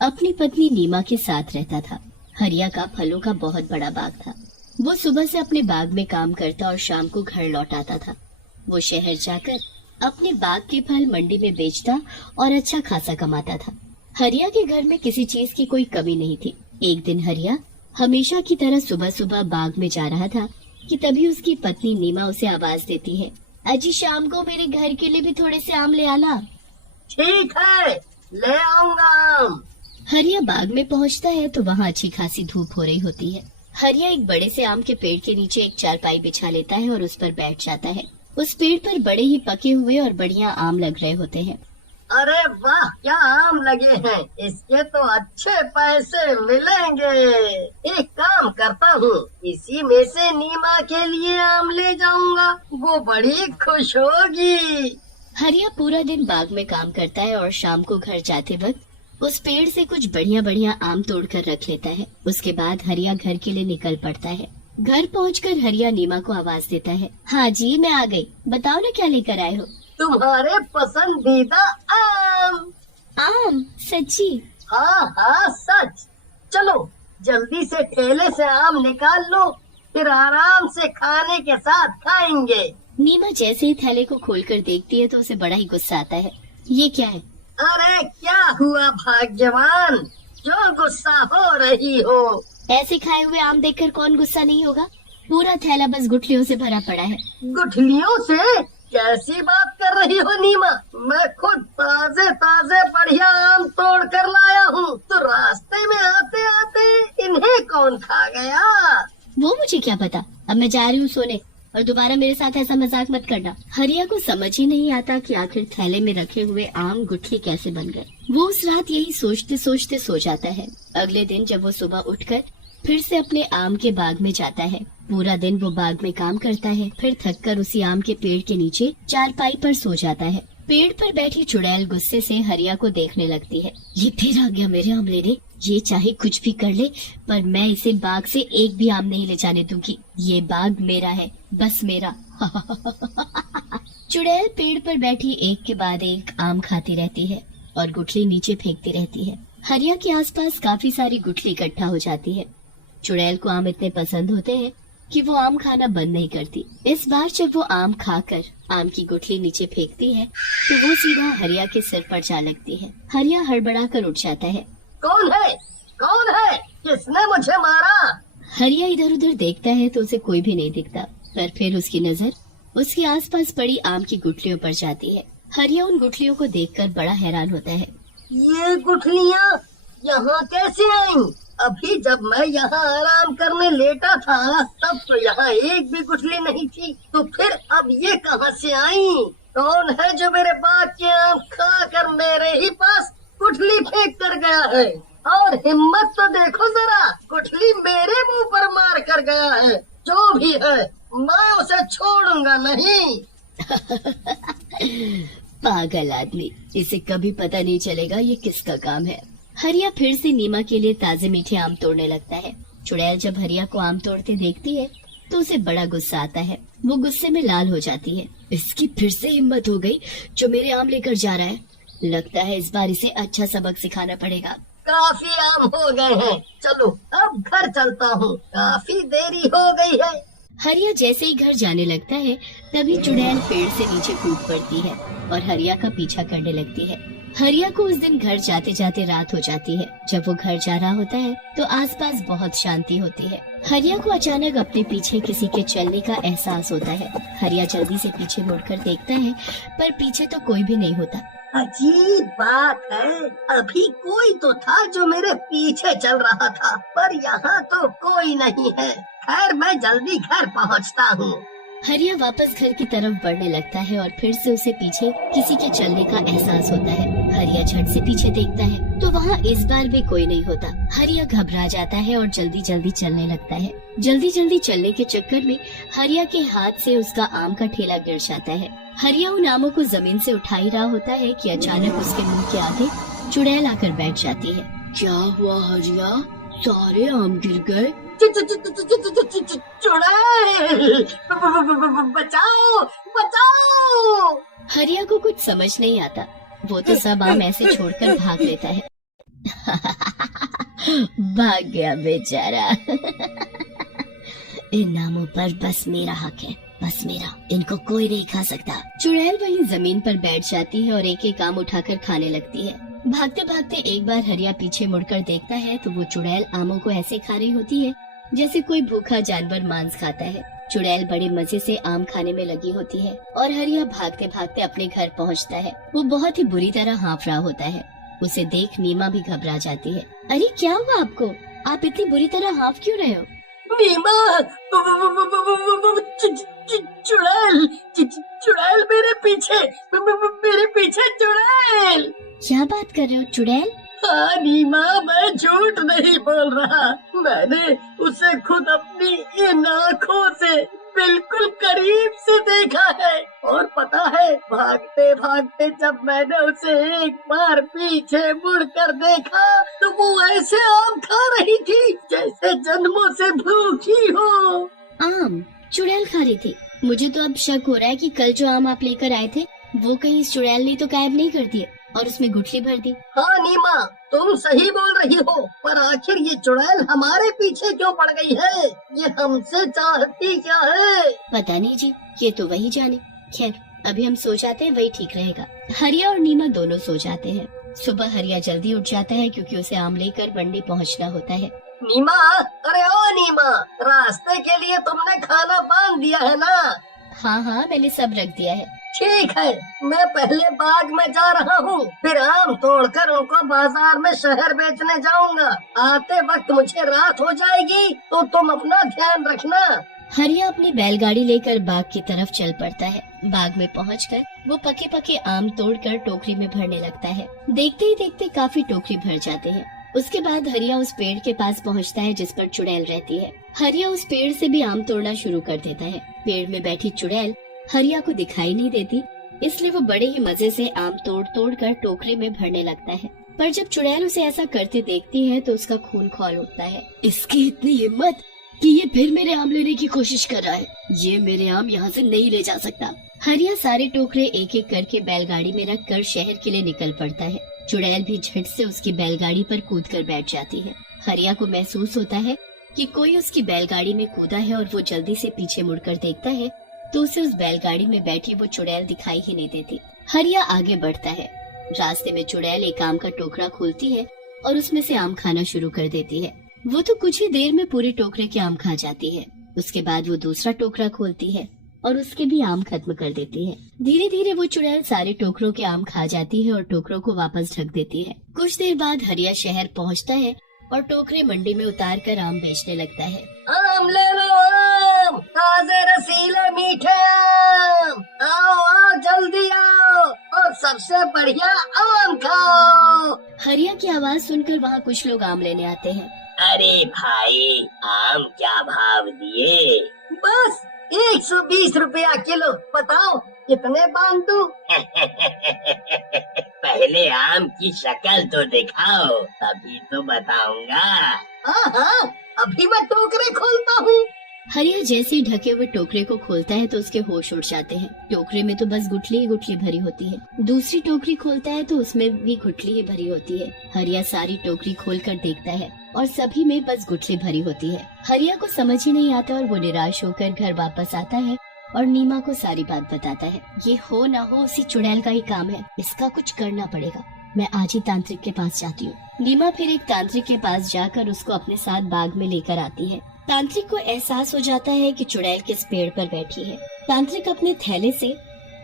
अपनी पत्नी नीमा के साथ रहता था। हरिया का फलों का बहुत बड़ा बाग था। वो सुबह से अपने बाग में काम करता और शाम को घर लौट आता था। वो शहर जाकर अपने बाग के फल मंडी में बेचता और अच्छा खासा कमाता था। हरिया के घर में किसी चीज की कोई कमी नहीं थी। एक दिन हरिया हमेशा की तरह सुबह सुबह बाग में जा रहा था कि तभी उसकी पत्नी नीमा उसे आवाज देती है, अजी शाम को मेरे घर के लिए भी थोड़े से आम ले आना। ठीक है, ले आऊंगा आम। हरिया बाग में पहुंचता है तो वहाँ अच्छी खासी धूप हो रही होती है। हरिया एक बड़े से आम के पेड़ के नीचे एक चारपाई बिछा लेता है और उस पर बैठ जाता है। उस पेड़ पर बड़े ही पके हुए और बढ़िया आम लग रहे होते हैं। अरे वाह, क्या आम लगे हैं, इसके तो अच्छे पैसे मिलेंगे। एक काम करता हूँ, इसी में से नीमा के लिए आम ले जाऊंगा, वो बड़ी खुश होगी। हरिया पूरा दिन बाग में काम करता है और शाम को घर जाते वक्त उस पेड़ से कुछ बढ़िया बढ़िया आम तोड़कर रख लेता है। उसके बाद हरिया घर के लिए निकल पड़ता है। घर पहुंचकर हरिया नीमा को आवाज देता है, हाँ जी मैं आ गई, बताओ ना क्या लेकर आए हो। तुम्हारे पसंदीदा आम। आम? सच्ची? हाँ हाँ सच। चलो जल्दी से ठेले से आम निकाल लो, फिर आराम से खाने के साथ खाएंगे। नीमा जैसे ही थैले को खोलकर देखती है तो उसे बड़ा ही गुस्सा आता है। ये क्या है? अरे क्या हुआ भाग्यवान, जो गुस्सा हो रही हो? ऐसे खाए हुए आम देखकर कौन गुस्सा नहीं होगा। पूरा थैला बस गुठलियों से भरा पड़ा है। गुठलियों से? कैसी बात कर रही हो नीमा, मैं खुद ताजे ताजे बढ़िया आम तोड़ कर लाया हूँ, तो रास्ते में आते आते इन्हें कौन खा गया? वो मुझे क्या पता, अब मैं जा रही हूँ सोने, और दोबारा मेरे साथ ऐसा मजाक मत करना। हरिया को समझ ही नहीं आता कि आखिर थैले में रखे हुए आम गुठली कैसे बन गए। वो उस रात यही सोचते सोचते सो जाता है। अगले दिन जब वो सुबह उठकर फिर से अपने आम के बाग में जाता है, पूरा दिन वो बाग में काम करता है, फिर थककर उसी आम के पेड़ के नीचे चारपाई पर सो जाता है। पेड़ पर बैठी चुड़ैल गुस्से से हरिया को देखने लगती है। ये फिर आ गया मेरे आम लेने, ये चाहे कुछ भी कर ले पर मैं इसे बाग से एक भी आम नहीं ले जाने दूंगी। ये बाग मेरा है, बस मेरा। चुड़ैल पेड़ पर बैठी एक के बाद एक आम खाती रहती है और गुठली नीचे फेंकती रहती है। हरिया के आसपास काफी सारी गुठली इकट्ठा हो जाती है। चुड़ैल को आम इतने पसंद होते हैं कि वो आम खाना बंद नहीं करती। इस बार जब वो आम खाकर आम की गुठली नीचे फेंकती है तो वो सीधा हरिया के सिर पर जा लगती है। हरिया हड़बड़ा कर उठ जाता है। कौन है, कौन है, किसने मुझे मारा? हरिया इधर उधर देखता है तो उसे कोई भी नहीं दिखता, पर फिर उसकी नजर उसके आसपास पड़ी आम की गुठलियों पर जाती है। हरिया उन गुठलियों को देखकर बड़ा हैरान होता है। ये गुठलियाँ यहाँ कैसे आईं? अभी जब मैं यहाँ आराम करने लेटा था तब तो यहाँ एक भी गुठली नहीं थी, तो फिर अब ये कहाँ से आईं? कौन है जो मेरे बाग के आम खा कर मेरे ही पास गुठली फेंक कर गया है? और हिम्मत तो देखो जरा, गुठली मेरे मुंह पर मार कर गया है। जो भी है मैं उसे छोड़ूंगा नहीं। पागल आदमी, इसे कभी पता नहीं चलेगा ये किसका काम है। हरिया फिर से नीमा के लिए ताजे मीठे आम तोड़ने लगता है। चुड़ैल जब हरिया को आम तोड़ते देखती है तो उसे बड़ा गुस्सा आता है। वो गुस्से में लाल हो जाती है। इसकी फिर से हिम्मत हो गई जो मेरे आम लेकर जा रहा है। लगता है इस बार इसे अच्छा सबक सिखाना पड़ेगा। काफी आम हो गए हैं, चलो अब घर चलता हूँ, काफी देरी हो गई है। हरिया जैसे ही घर जाने लगता है तभी चुड़ैल पेड़ से नीचे कूद पड़ती है और हरिया का पीछा करने लगती है। हरिया को उस दिन घर जाते जाते रात हो जाती है। जब वो घर जा रहा होता है तो आसपास बहुत शांति होती है। हरिया को अचानक अपने पीछे किसी के चलने का एहसास होता है। हरिया जल्दी से पीछे मुड़कर देखता है पर पीछे तो कोई भी नहीं होता। अजीब बात है, अभी कोई तो था जो मेरे पीछे चल रहा था, पर यहाँ तो कोई नहीं है। खैर मैं जल्दी घर पहुँचता हूँ। हरिया वापस घर की तरफ बढ़ने लगता है और फिर से उसे पीछे किसी के चलने का एहसास होता है। हरिया झट से पीछे देखता है तो वहाँ इस बार भी कोई नहीं होता। हरिया घबरा जाता है और जल्दी जल्दी चलने लगता है। जल्दी जल्दी चलने के चक्कर में हरिया के हाथ से उसका आम का ठेला गिर जाता है। हरिया उन आमों को जमीन से उठा ही रहा होता है कि अचानक उसके मुंह के आगे चुड़ैल आकर बैठ जाती है। क्या हुआ हरिया, सारे आम गिर गए? चुड़ैल, बचाओ बचाओ। हरिया को कुछ समझ नहीं आता, वो तो सब आम ऐसे छोड़कर भाग लेता है। भाग गया बेचारा। इन नामों पर बस मेरा हक है, बस मेरा, इनको कोई नहीं खा सकता। चुड़ैल वहीं जमीन पर बैठ जाती है और एक एक आम उठाकर खाने लगती है। भागते भागते एक बार हरिया पीछे मुड़कर देखता है तो वो चुड़ैल आमों को ऐसे खा रही होती है जैसे कोई भूखा जानवर मांस खाता है। चुड़ैल बड़े मजे से आम खाने में लगी होती है और हरिया भागते भागते अपने घर पहुंचता है। वो बहुत ही बुरी तरह हाँफ रहा होता है। उसे देख नीमा भी घबरा जाती है। अरे क्या हुआ आपको? आप इतनी बुरी तरह हाँफ क्यों रहे हो? नीमा, चुड़ैल, चुड़ैल मेरे पीछे, मेरे पीछे चुड़ैल। क्या बात कर रहे हो चुड़ैल? हाँ नीमा, मैं झूठ नहीं बोल रहा। मैंने उसे खुद अपनी इन आँखों से बिल्कुल करीब से देखा है। और पता है, भागते भागते जब मैंने उसे एक बार पीछे मुड़कर देखा तो वो ऐसे आम खा रही थी जैसे जन्मों से भूखी हो। आम चुड़ैल खा रही थी? मुझे तो अब शक हो रहा है कि कल जो आम आप लेकर आए थे वो कहीं इस चुड़ैल ने तो गायब नहीं कर दिए और उसमें गुठली भर दी। हाँ नीमा, तुम सही बोल रही हो, पर आखिर ये चुड़ैल हमारे पीछे क्यों पड़ गई है? ये हमसे चाहती क्या है? पता नहीं जी, ये तो वही जाने। खैर अभी हम सो जाते हैं, वही ठीक रहेगा। हरिया और नीमा दोनों सो जाते हैं। सुबह हरिया जल्दी उठ जाता है क्योंकि उसे आम लेकर मंडी पहुंचना होता है। नीमा, अरे ओ नीमा, रास्ते के लिए तुमने खाना बांध दिया है ना? हाँ हाँ, मैंने सब रख दिया है। ठीक है, मैं पहले बाग में जा रहा हूँ, फिर आम तोड़कर उनको बाजार में शहर बेचने जाऊंगा। आते वक्त मुझे रात हो जाएगी तो तुम अपना ध्यान रखना। हरिया अपनी बैलगाड़ी लेकर बाग की तरफ चल पड़ता है। बाग में पहुंचकर वो पके पके आम तोड़कर टोकरी में भरने लगता है। देखते ही देखते काफी टोकरी भर जाते हैं। उसके बाद हरिया उस पेड़ के पास पहुंचता है जिस पर चुड़ैल रहती है। हरिया उस पेड़ से भी आम तोड़ना शुरू कर देता है। पेड़ में बैठी चुड़ैल हरिया को दिखाई नहीं देती, इसलिए वो बड़े ही मजे से आम तोड़ तोड़ कर टोकरी में भरने लगता है। पर जब चुड़ैल उसे ऐसा करते देखती है तो उसका खून खौल उठता है। इसकी इतनी हिम्मत कि ये फिर मेरे आम लेने की कोशिश कर रहा है। ये मेरे आम यहाँ से नहीं ले जा सकता। हरिया सारे टोकरे एक एक करके बैलगाड़ी में रख कर शहर के लिए निकल पड़ता है। चुड़ैल भी झट से उसकी बैलगाड़ी पर कूद कर बैठ जाती है। हरिया को महसूस होता है कि कोई उसकी बैलगाड़ी में कूदा है और वो जल्दी से पीछे मुड़कर देखता है तो उसे उस बैलगाड़ी में बैठी वो चुड़ैल दिखाई ही नहीं देती। हरिया आगे बढ़ता है। रास्ते में चुड़ैल एक आम का टोकरा खोलती है और उसमें से आम खाना शुरू कर देती है। वो तो कुछ ही देर में पूरे टोकरे के आम खा जाती है। उसके बाद वो दूसरा टोकरा खोलती है और उसके भी आम खत्म कर देती है। धीरे धीरे वो चुड़ैल सारे टोकरों के आम खा जाती है और टोकरों को वापस ढक देती है। कुछ देर बाद हरिया शहर पहुंचता है और टोकरे मंडी में उतार कर आम बेचने लगता है। आम ले लो, आम ताजे रसीले मीठे आम, आओ आओ जल्दी आओ और सबसे बढ़िया आम खाओ। हरिया की आवाज सुनकर वहाँ कुछ लोग आम लेने आते हैं। अरे भाई, आम क्या भाव दिए? बस 120 रुपया किलो। बताओ कितने बांध दूं? पहले आम की शक्ल तो दिखाओ, तभी तो बताऊंगा। हाँ हाँ, अभी मैं टोकरे खोलता हूँ। हरिया जैसे ही ढके हुए टोकरे को खोलता है तो उसके होश उड़ जाते हैं। टोकरे में तो बस गुठली ही गुठली भरी होती है। दूसरी टोकरी खोलता है तो उसमें भी गुठली ही भरी होती है। हरिया सारी टोकरी खोलकर देखता है और सभी में बस गुठली भरी होती है। हरिया को समझ ही नहीं आता और वो निराश होकर घर वापस आता है और नीमा को सारी बात बताता है। ये हो ना हो उसी चुड़ैल का ही काम है, इसका कुछ करना पड़ेगा। मैं आज ही तांत्रिक के पास जाती हूँ। नीमा फिर एक तांत्रिक के पास जाकर उसको अपने साथ बाग में लेकर आती है। तांत्रिक को एहसास हो जाता है कि चुड़ैल किस पेड़ पर बैठी है। तांत्रिक अपने थैले से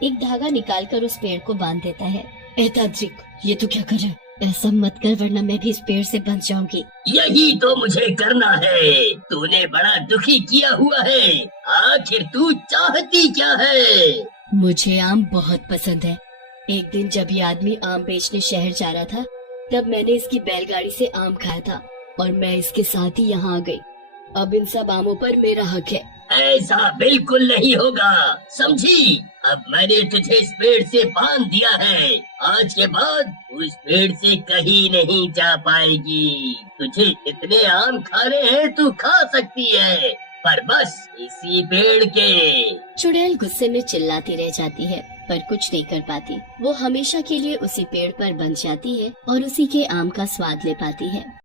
एक धागा निकालकर उस पेड़ को बांध देता है। ए तांत्रिक, ये तो क्या कर रहा है? ऐसा मत कर वरना मैं भी इस पेड़ से बंध जाऊंगी। यही तो मुझे करना है। तूने बड़ा दुखी किया हुआ है। आखिर तू चाहती क्या है? मुझे आम बहुत पसंद है। एक दिन जब ये आदमी आम बेचने शहर जा रहा था तब मैंने इसकी बैलगाड़ी से आम खाया था और मैं इसके साथ ही यहाँ आ गई। अब इन सब आमों पर मेरा हक है। ऐसा बिल्कुल नहीं होगा, समझी? अब मैंने तुझे इस पेड़ से बांध दिया है। आज के बाद तू इस पेड़ से कहीं नहीं जा पाएगी। तुझे जितने आम खाने हैं तू खा सकती है, पर बस इसी पेड़ के। चुड़ैल गुस्से में चिल्लाती रह जाती है। पर कुछ नहीं कर पाती। वो हमेशा के लिए उसी पेड़ पर बंध जाती है और उसी के आम का स्वाद ले पाती है।